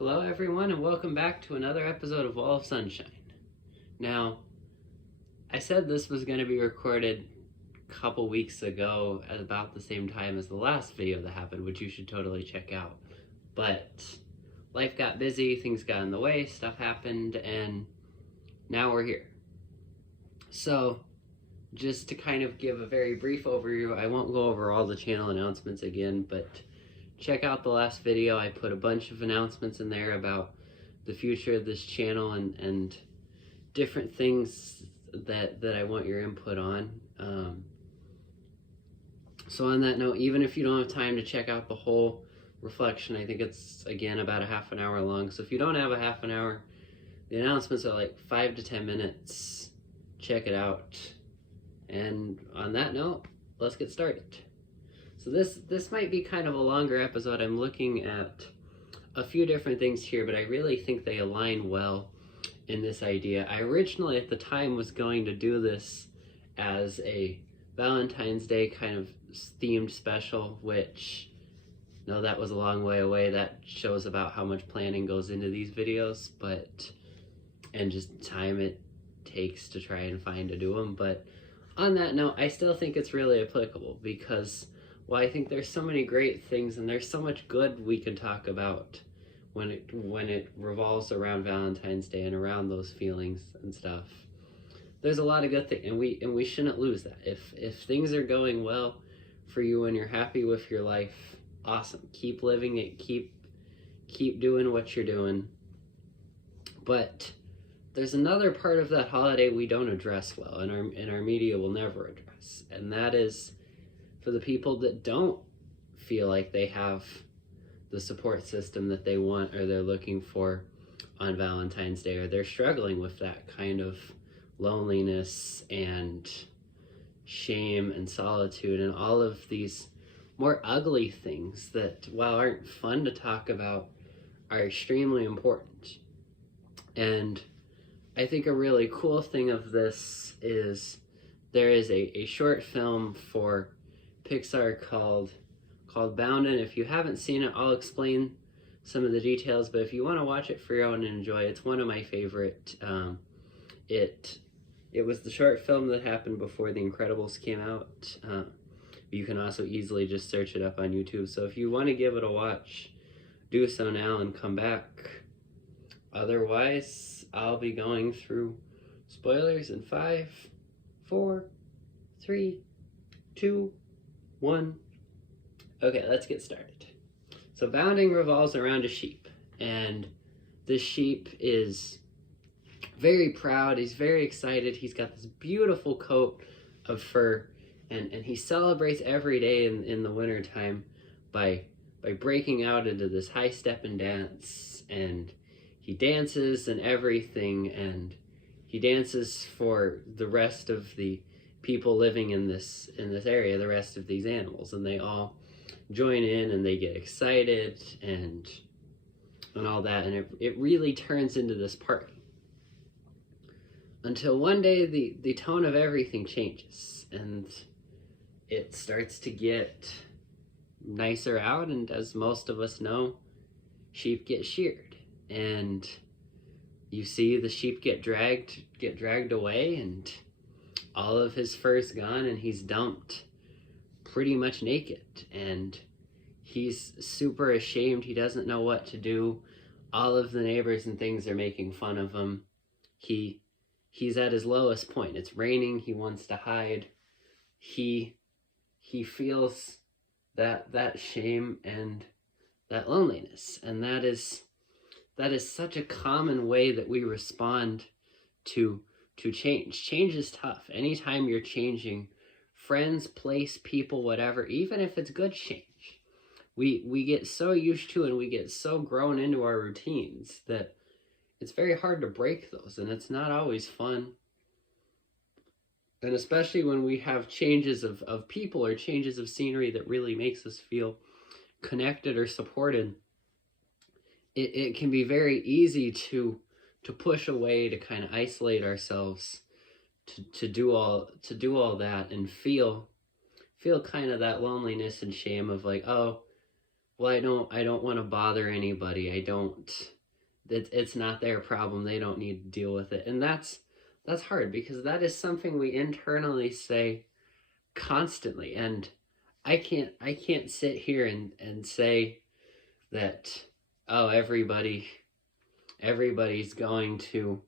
Hello everyone and welcome back to another episode of Wall of Sunshine. Now, I said this was going to be recorded a couple weeks ago at about the same time as the last video that happened, which you should totally check out. But life got busy, things got in the way, stuff happened, and now we're here. So, just to kind of give a very brief overview, I won't go over all the channel announcements again, but check out the last video. I put a bunch of announcements in there about the future of this channel and different things that I want your input on. So on that note, even if you don't have time to check out the whole reflection, I think it's, again, about a half an hour long. So if you don't have a half an hour, the announcements are like 5 to 10 minutes. Check it out. And on that note, let's get started. So this might be kind of a longer episode. I'm looking at a few different things here, but I really think they align well in this idea. I originally at the time was going to do this as a Valentine's Day kind of themed special, which, no, that was a long way away. That shows about how much planning goes into these videos, and just time it takes to try and find to do them. But on that note, I still think it's really applicable because, well, I think there's so many great things and there's so much good we can talk about when it revolves around Valentine's Day and around those feelings and stuff. There's a lot of good things, and we shouldn't lose that. If things are going well for you and you're happy with your life, awesome. Keep living it. Keep doing what you're doing. But there's another part of that holiday we don't address well, and our media will never address, and that is for the people that don't feel like they have the support system that they want or they're looking for on Valentine's Day, or they're struggling with that kind of loneliness and shame and solitude and all of these more ugly things that, while aren't fun to talk about, are extremely important. And I think a really cool thing of this is there is a short film for Pixar called Boundin. If you haven't seen it, I'll explain some of the details, but if you want to watch it for your own and enjoy it, it's one of my favorite. It was the short film that happened before The Incredibles came out. You can also easily just search it up on YouTube, so if you want to give it a watch, do so now and come back. Otherwise, I'll be going through spoilers in 5, 4, 3, 2, 1. Okay, let's get started. So Boundin revolves around a sheep, and this sheep is very proud. He's very excited. He's got this beautiful coat of fur, and he celebrates every day in the wintertime by breaking out into this high-stepping dance, and he dances and everything, and he dances for the rest of the people living in this area, the rest of these animals, and they all join in and they get excited and all that, and it really turns into this party. Until one day the tone of everything changes, and it starts to get nicer out, and as most of us know, sheep get sheared, and you see the sheep get dragged away, and all of his fur's gone, and he's dumped pretty much naked, and he's super ashamed. He doesn't know what to do. All of the neighbors and things are making fun of him. He's at his lowest point. It's raining. He wants to hide. He feels that shame and that loneliness, and that is such a common way that we respond to change. Change is tough. Anytime you're changing friends, place, people, whatever, even if it's good change, we get so used to and we get so grown into our routines that it's very hard to break those, and it's not always fun. And especially when we have changes of people or changes of scenery that really makes us feel connected or supported, it can be very easy to push away, to kind of isolate ourselves, to do all that and feel kind of that loneliness and shame of like, oh, well, I don't want to bother anybody. It's not their problem. They don't need to deal with it. And that's hard, because that is something we internally say constantly. And I can't sit here and say that, oh, everybody's going to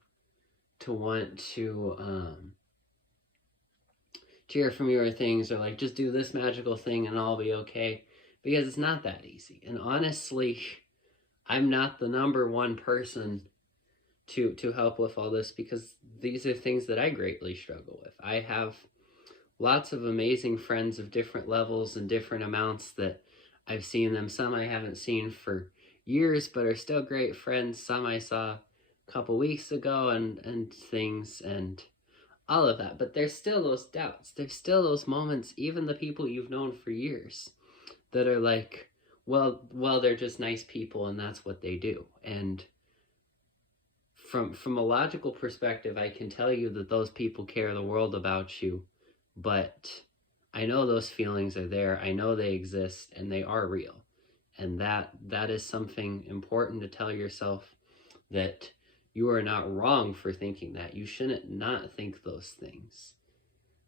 want to cheer from you, or things, or like just do this magical thing and I'll be okay, because it's not that easy. And honestly, I'm not the number one person to help with all this, because these are things that I greatly struggle with. I have lots of amazing friends of different levels and different amounts that I've seen them. Some I haven't seen for years but are still great friends. Some I saw a couple weeks ago, and things, and all of that. But there's still those doubts. There's still those moments, even the people you've known for years, that are like, well, they're just nice people and that's what they do. And from a logical perspective, I can tell you that those people care the world about you, but I know those feelings are there. I know they exist and they are real. And that is something important to tell yourself, that you are not wrong for thinking that. You shouldn't not think those things.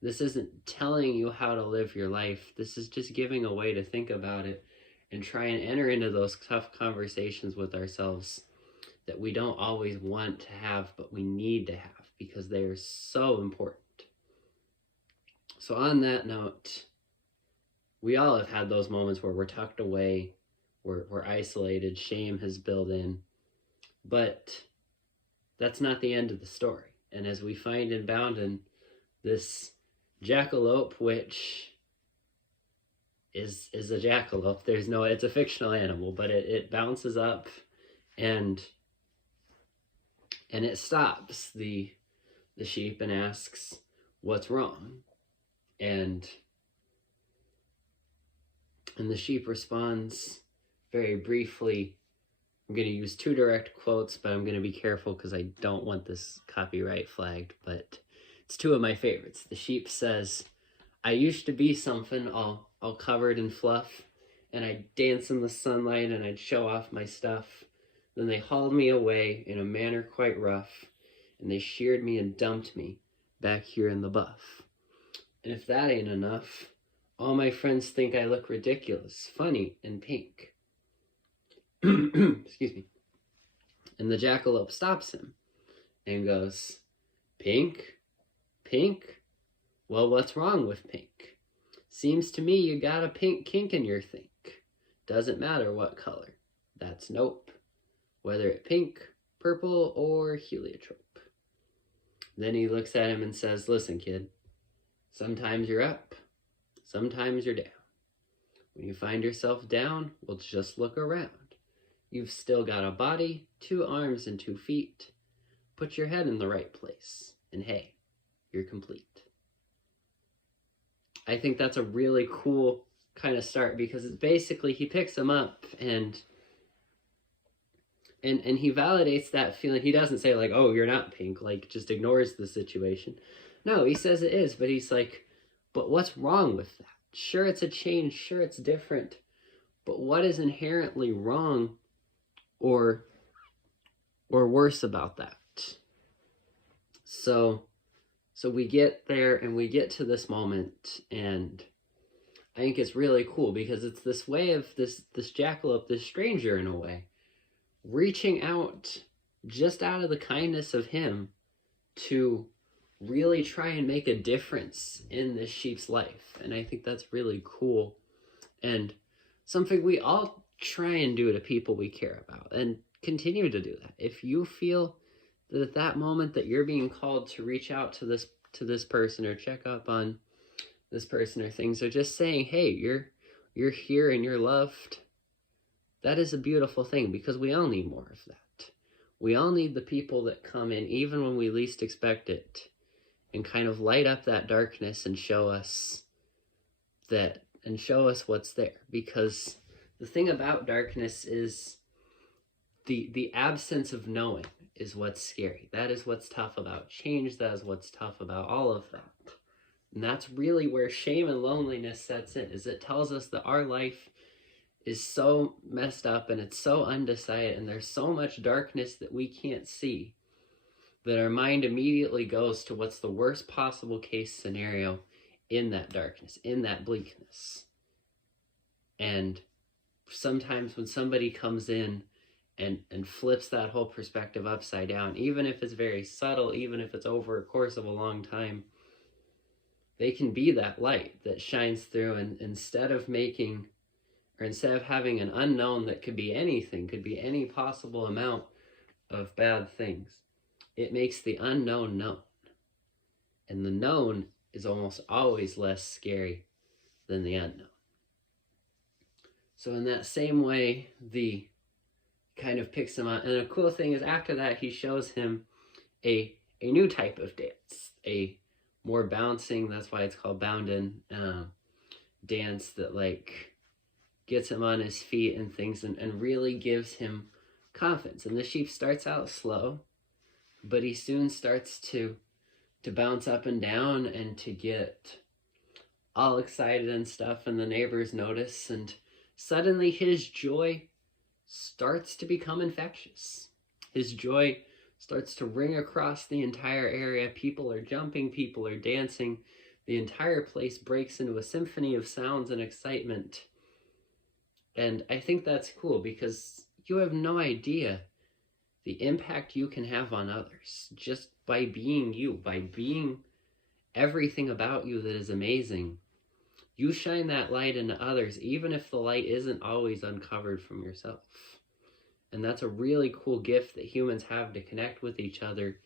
This isn't telling you how to live your life. This is just giving a way to think about it and try and enter into those tough conversations with ourselves that we don't always want to have, but we need to have, because they are so important. So on that note, we all have had those moments where we're tucked away, we're isolated, shame has built in, but that's not the end of the story. And as we find in Boundin, this jackalope, which is a jackalope, it's a fictional animal, but it bounces up and it stops the sheep and asks, what's wrong? And the sheep responds very briefly. I'm going to use 2 direct quotes, but I'm going to be careful because I don't want this copyright flagged, but it's 2 of my favorites. The sheep says, I used to be something all covered in fluff, and I'd dance in the sunlight and I'd show off my stuff. Then they hauled me away in a manner quite rough, and they sheared me and dumped me back here in the buff. And if that ain't enough, all my friends think I look ridiculous, funny, and pink. Excuse me. And the jackalope stops him and goes, Pink? Pink? Well, what's wrong with pink? Seems to me you got a pink kink in your think. Doesn't matter what color. That's nope. Whether it pink, purple, or heliotrope. Then he looks at him and says, listen, kid. Sometimes you're up. Sometimes you're down. When you find yourself down, well, just look around. You've still got a body, 2 arms, and 2 feet. Put your head in the right place, and hey, you're complete. I think that's a really cool kind of start, because it's basically, he picks him up and he validates that feeling. He doesn't say like, oh, you're not pink, like just ignores the situation. No, he says it is, but he's like, but what's wrong with that? Sure, it's a change, sure, it's different, but what is inherently wrong or worse about that? So we get there and we get to this moment, and I think it's really cool because it's this way of this jackalope, this stranger in a way, reaching out just out of the kindness of him to really try and make a difference in this sheep's life. And I think that's really cool, and something we all try and do to people we care about, and continue to do that. If you feel that at that moment that you're being called to reach out to this person or check up on this person or things, or just saying, hey, you're here and you're loved, that is a beautiful thing, because we all need more of that. We all need the people that come in even when we least expect it and kind of light up that darkness and show us what's there. Because the thing about darkness is the absence of knowing is what's scary. That is what's tough about change. That is what's tough about all of that. And that's really where shame and loneliness sets in, is it tells us that our life is so messed up and it's so undecided, and there's so much darkness that we can't see, that our mind immediately goes to what's the worst possible case scenario in that darkness, in that bleakness. And sometimes when somebody comes in and flips that whole perspective upside down, even if it's very subtle, even if it's over a course of a long time, they can be that light that shines through. And instead of having an unknown that could be anything, could be any possible amount of bad things, it makes the unknown known. And the known is almost always less scary than the unknown. So in that same way, the kind of picks him up. And the cool thing is, after that, he shows him a new type of dance, a more bouncing, that's why it's called Boundin, dance that like gets him on his feet and things, and really gives him confidence. And the sheep starts out slow, but he soon starts to bounce up and down and to get all excited and stuff, and the neighbors notice, and suddenly his joy starts to become infectious. His joy starts to ring across the entire area. People are jumping, people are dancing. The entire place breaks into a symphony of sounds and excitement. And I think that's cool, because you have no idea the impact you can have on others just by being you, by being everything about you that is amazing. You shine that light into others, even if the light isn't always uncovered from yourself. And that's a really cool gift that humans have, to connect with each other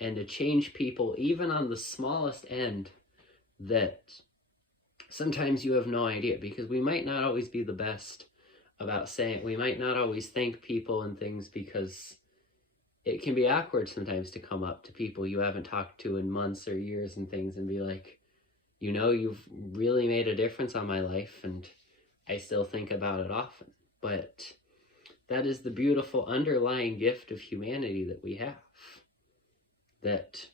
and to change people, even on the smallest end, that sometimes you have no idea, because we might not always be the best about saying, we might not always thank people and things, because it can be awkward sometimes to come up to people you haven't talked to in months or years and things and be like, you know, you've really made a difference on my life, and I still think about it often. But that is the beautiful underlying gift of humanity that we have, that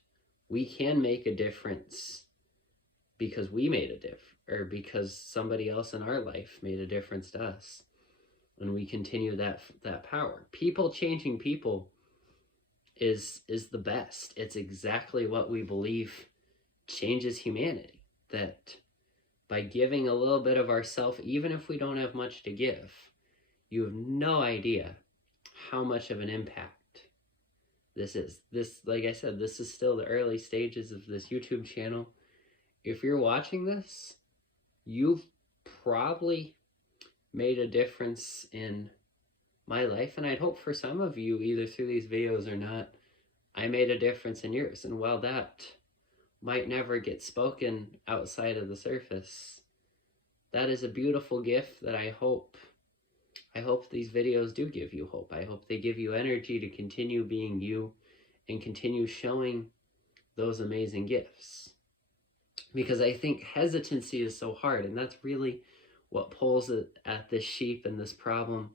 we can make a difference because we made a difference, or because somebody else in our life made a difference to us, and we continue that power. People changing people is the best. It's exactly what we believe changes humanity. That by giving a little bit of ourself, even if we don't have much to give, you have no idea how much of an impact this is. This, like I said, this is still the early stages of this YouTube channel. If you're watching this, you've probably made a difference in my life, and I'd hope for some of you, either through these videos or not, I made a difference in yours. And while that might never get spoken outside of the surface, that is a beautiful gift that I hope these videos do give you hope. I hope they give you energy to continue being you and continue showing those amazing gifts. Because I think hesitancy is so hard, and that's really what pulls it at this sheep and this problem.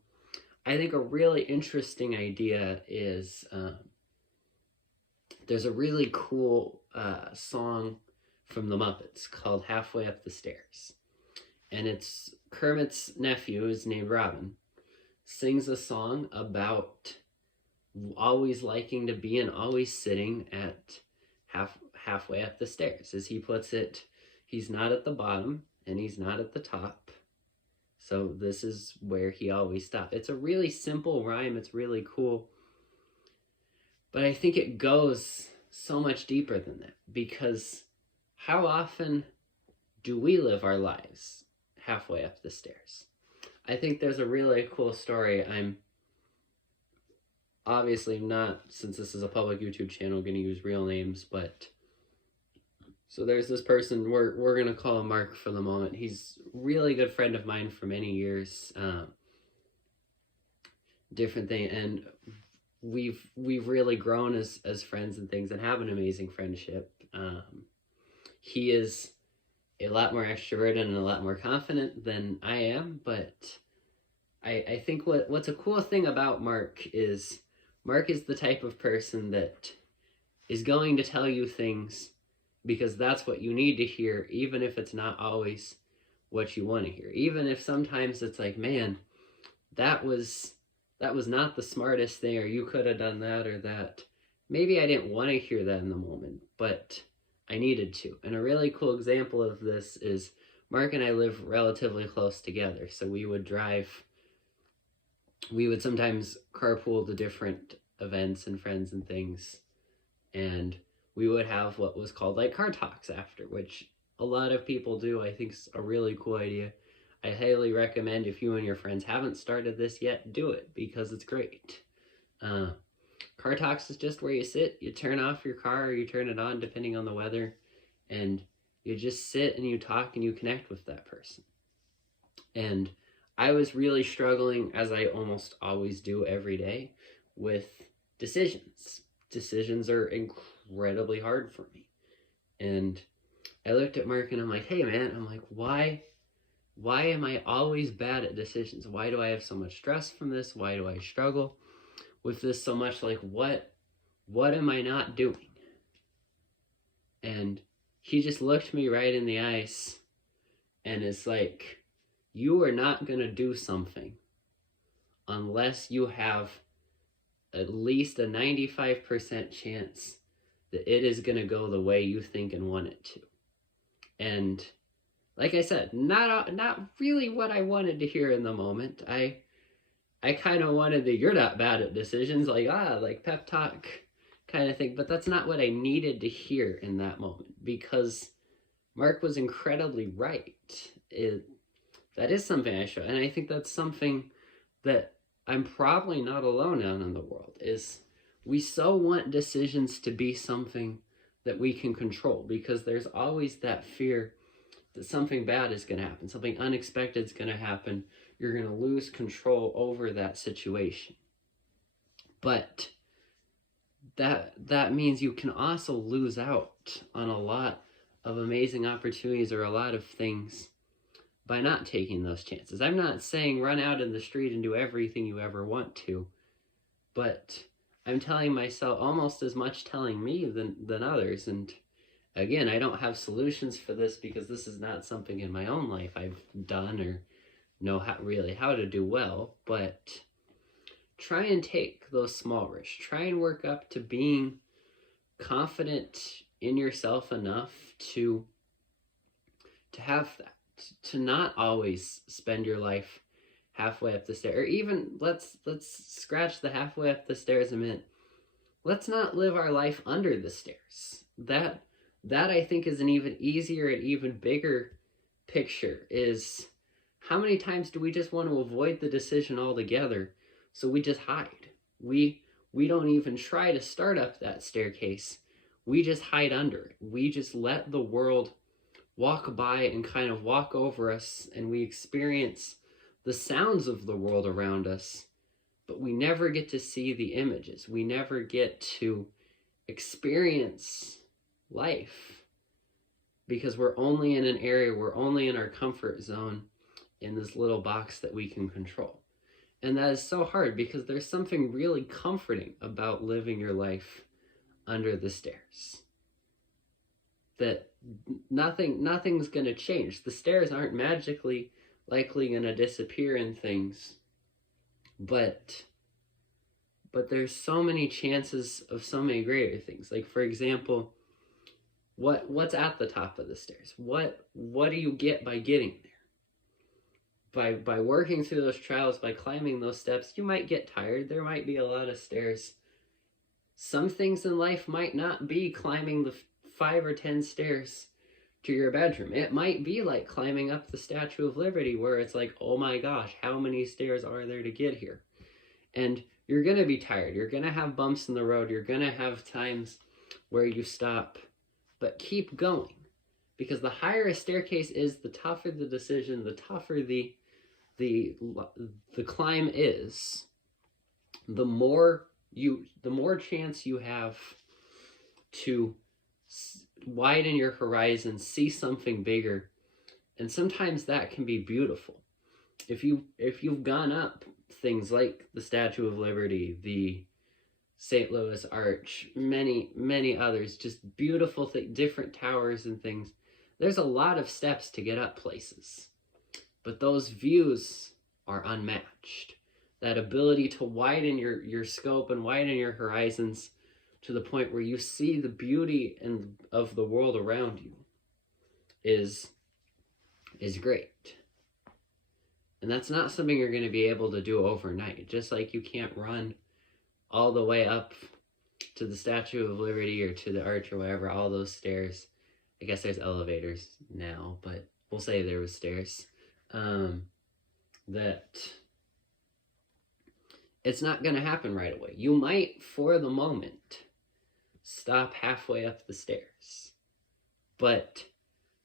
I think a really interesting idea is, there's a really cool song from the Muppets called Halfway Up the Stairs. And it's Kermit's nephew, is named Robin, sings a song about always liking to be and always sitting at halfway up the stairs. As he puts it, he's not at the bottom and he's not at the top. So this is where he always stops. It's a really simple rhyme. It's really cool. But I think it goes so much deeper than that, because how often do we live our lives halfway up the stairs? I think there's a really cool story. I'm obviously not, since this is a public YouTube channel, going to use real names, but so there's this person, we're going to call him Mark for the moment. He's a really good friend of mine for many years. Different thing, and we've really grown as friends and things, and have an amazing friendship. He is a lot more extroverted and a lot more confident than I am, but I think what's a cool thing about Mark is the type of person that is going to tell you things because that's what you need to hear, even if it's not always what you want to hear. Even if sometimes it's like, man, that was not the smartest thing, or you could have done that or that. Maybe I didn't want to hear that in the moment, but I needed to. And a really cool example of this is Mark and I live relatively close together, so we would sometimes carpool to different events and friends and things, and we would have what was called like car talks after, which a lot of people do. I think is a really cool idea. I highly recommend, if you and your friends haven't started this yet, do it because it's great. Car talks is just where you sit, you turn off your car or you turn it on depending on the weather, and you just sit and you talk and you connect with that person. And I was really struggling, as I almost always do every day, with decisions. Decisions are incredibly hard for me. And I looked at Mark and I'm like, hey man, I'm like, why am I always bad at decisions? Why do I have so much stress from this? Why do I struggle with this so much? Like, what am I not doing? And he just looked me right in the eyes and is like, you are not going to do something unless you have at least a 95% chance that it is going to go the way you think and want it to. And like I said, not really what I wanted to hear in the moment. I kind of wanted the you're not bad at decisions, like pep talk kind of thing, but that's not what I needed to hear in that moment, because Mark was incredibly right. That is something I show, and I think that's something that I'm probably not alone on in the world, is we so want decisions to be something that we can control, because there's always that fear that something bad is going to happen, something unexpected is going to happen, you're going to lose control over that situation. But that means you can also lose out on a lot of amazing opportunities or a lot of things by not taking those chances. I'm not saying run out in the street and do everything you ever want to, but I'm telling myself, almost as much telling me than others. And again, I don't have solutions for this because this is not something in my own life I've done or know how to do well, but try and take those small risks. Try and work up to being confident in yourself enough to have that, to not always spend your life halfway up the stairs, or even let's scratch the halfway up the stairs a minute. Let's not live our life under the stairs. That I think is an even easier and even bigger picture, is how many times do we just want to avoid the decision altogether, so we just hide. We don't even try to start up that staircase. We just hide under it. We just let the world walk by and kind of walk over us, and we experience the sounds of the world around us, but we never get to see the images. We never get to experience life because we're only in an area, we're only in our comfort zone in this little box that we can control. And that is so hard because there's something really comforting about living your life under the stairs. That nothing's going to change. The stairs aren't magically likely going to disappear in things, but there's so many chances of so many greater things. Like, for example, what's at the top of the stairs? What do you get by getting there? By working through those trials, by climbing those steps, you might get tired. There might be a lot of stairs. Some things in life might not be climbing the 5 or 10 stairs to your bedroom. It might be like climbing up the Statue of Liberty, where it's like, oh my gosh, how many stairs are there to get here? And you're going to be tired. You're going to have bumps in the road. You're going to have times where you stop. But keep going. Because the higher a staircase is, the tougher the decision, the tougher the climb is, the more chance you have to widen your horizon, see something bigger. And sometimes that can be beautiful. If you've gone up things like the Statue of Liberty, the St. Louis Arch, many others, just beautiful different towers and things, there's a lot of steps to get up places. But those views are unmatched. that ability to widen your scope and widen your horizons to the point where you see the beauty of the world around you is great. And that's not something you're going to be able to do overnight. Just like you can't run all the way up to the Statue of Liberty or to the Arch or whatever, all those stairs. I guess there's elevators now, but we'll say there was stairs. That it's not going to happen right away. You might, for the moment, stop halfway up the stairs. But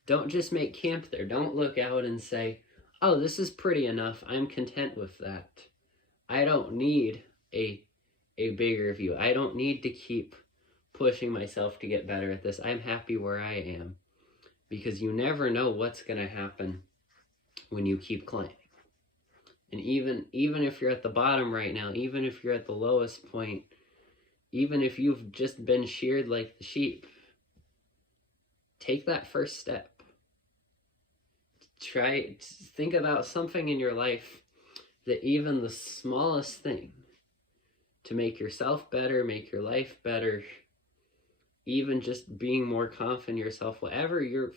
don't just make camp there. Don't look out and say, oh, this is pretty enough. I'm content with that. I don't need a bigger view. I don't need to keep pushing myself to get better at this. I'm happy where I am. Because you never know what's going to happen when you keep climbing. And even if you're at the bottom right now, even if you're at the lowest point, even if you've just been sheared like the sheep, take that first step. Think about something in your life that even the smallest thing to make yourself better, make your life better, even just being more confident in yourself, whatever you're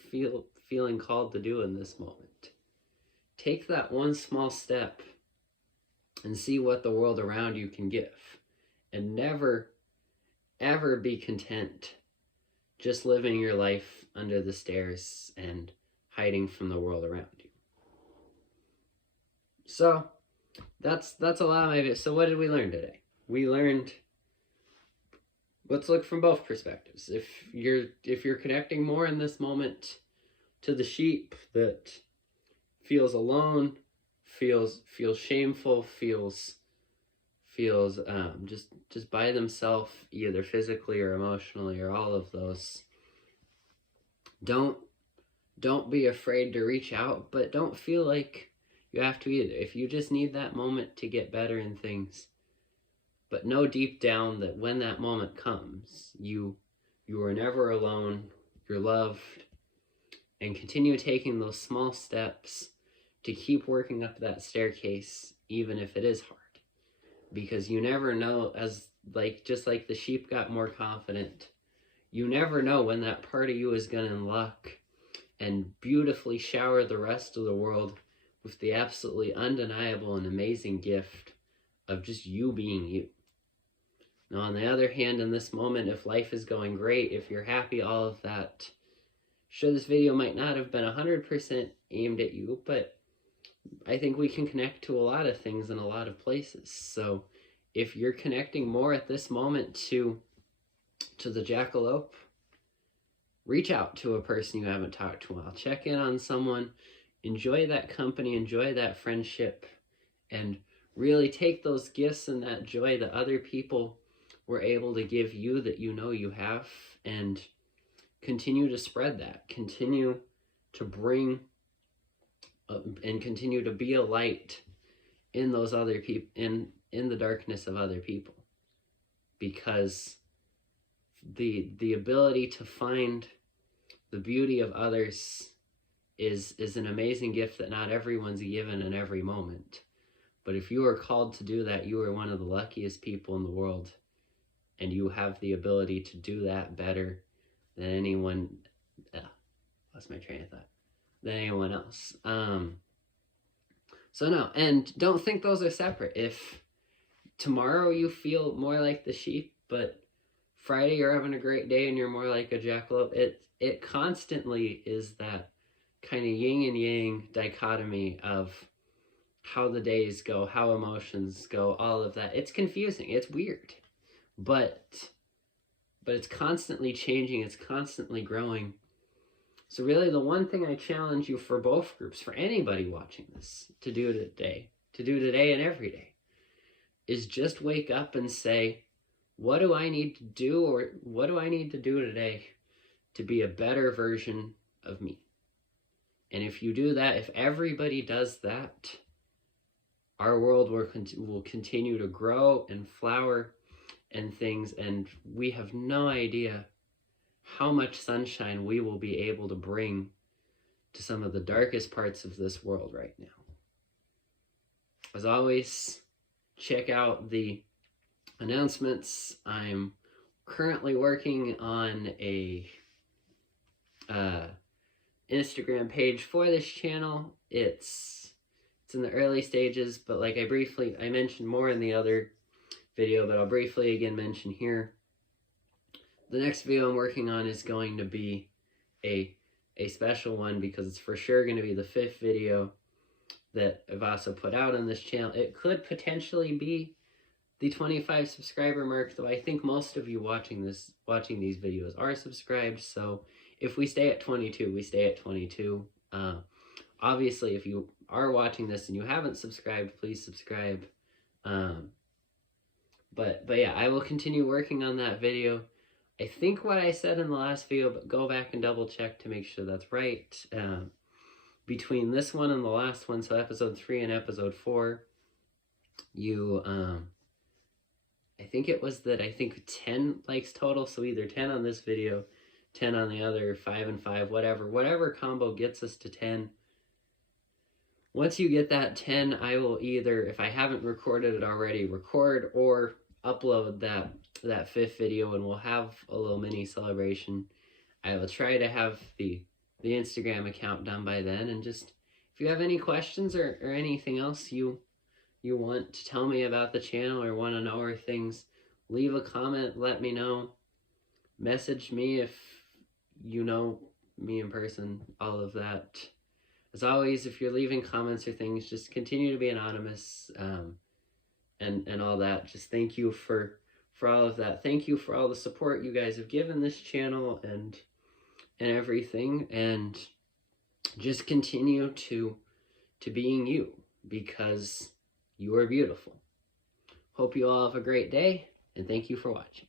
feeling called to do in this moment. Take that one small step and see what the world around you can give. And never, ever be content just living your life under the stairs and hiding from the world around you. So, that's a lot of my videos. So what did we learn today? We learned, let's look from both perspectives. If you're connecting more in this moment to the sheep that feels alone, feels shameful, feels just by themselves, either physically or emotionally or all of those, don't be afraid to reach out, but don't feel like you have to either. If you just need that moment to get better in things, but know deep down that when that moment comes, you are never alone, you're loved, and continue taking those small steps to keep working up that staircase, even if it is hard. Because you never know, just like the sheep got more confident, you never know when that part of you is going to unlock and beautifully shower the rest of the world with the absolutely undeniable and amazing gift of just you being you. Now, on the other hand, in this moment, if life is going great, if you're happy, all of that, sure, this video might not have been 100% aimed at you, but I think we can connect to a lot of things in a lot of places. So if you're connecting more at this moment to the jackalope, reach out to a person you haven't talked to in a while. Check in on someone. Enjoy that company. Enjoy that friendship. And really take those gifts and that joy that other people were able to give you that you know you have, and continue to spread that. Continue to bring and continue to be a light in those other people, in the darkness of other people. Because the ability to find the beauty of others is an amazing gift that not everyone's given in every moment. But if you are called to do that, you are one of the luckiest people in the world, and you have the ability to do that better than anyone. Lost my train of thought. Than anyone else. So no, and don't think those are separate. If tomorrow you feel more like the sheep, but Friday you're having a great day and you're more like a jackalope, it constantly is that kind of yin and yang dichotomy of how the days go, how emotions go, all of that. It's confusing, it's weird, but it's constantly changing, it's constantly growing. So really the one thing I challenge you for both groups, for anybody watching this, to do today and every day, is just wake up and say, what do I need to do, or what do I need to do today to be a better version of me? And if you do that, if everybody does that, our world will continue to grow and flower and things, and we have no idea how much sunshine we will be able to bring to some of the darkest parts of this world right now. As always, check out the announcements. I'm currently working on a Instagram page for this channel. It's in the early stages, but like I mentioned more in the other video, but I'll briefly again mention here. The next video I'm working on is going to be a special one, because it's for sure going to be the 5th video that I've also put out on this channel. It could potentially be the 25 subscriber mark, though I think most of you watching these videos are subscribed. So if we stay at 22, we stay at 22. Obviously, if you are watching this and you haven't subscribed, please subscribe. But yeah, I will continue working on that video. I think what I said in the last video, but go back and double check to make sure that's right. Between this one and the last one, so episode 3 and episode 4, you, I think it was that, 10 likes total, so either 10 on this video, 10 on the other, 5 and 5, whatever combo gets us to 10. Once you get that 10, I will either, if I haven't recorded it already, record or upload that 5th video, and we'll have a little mini celebration. I will try to have the Instagram account done by then, and just, if you have any questions or anything else you want to tell me about the channel or want to know or things, leave a comment, let me know. Message me if you know me in person, all of that. As always, if you're leaving comments or things, just continue to be anonymous, and all that. Just thank you for all of that. Thank you for all the support you guys have given this channel and everything, and just continue to being you, because you are beautiful. Hope you all have a great day, and thank you for watching.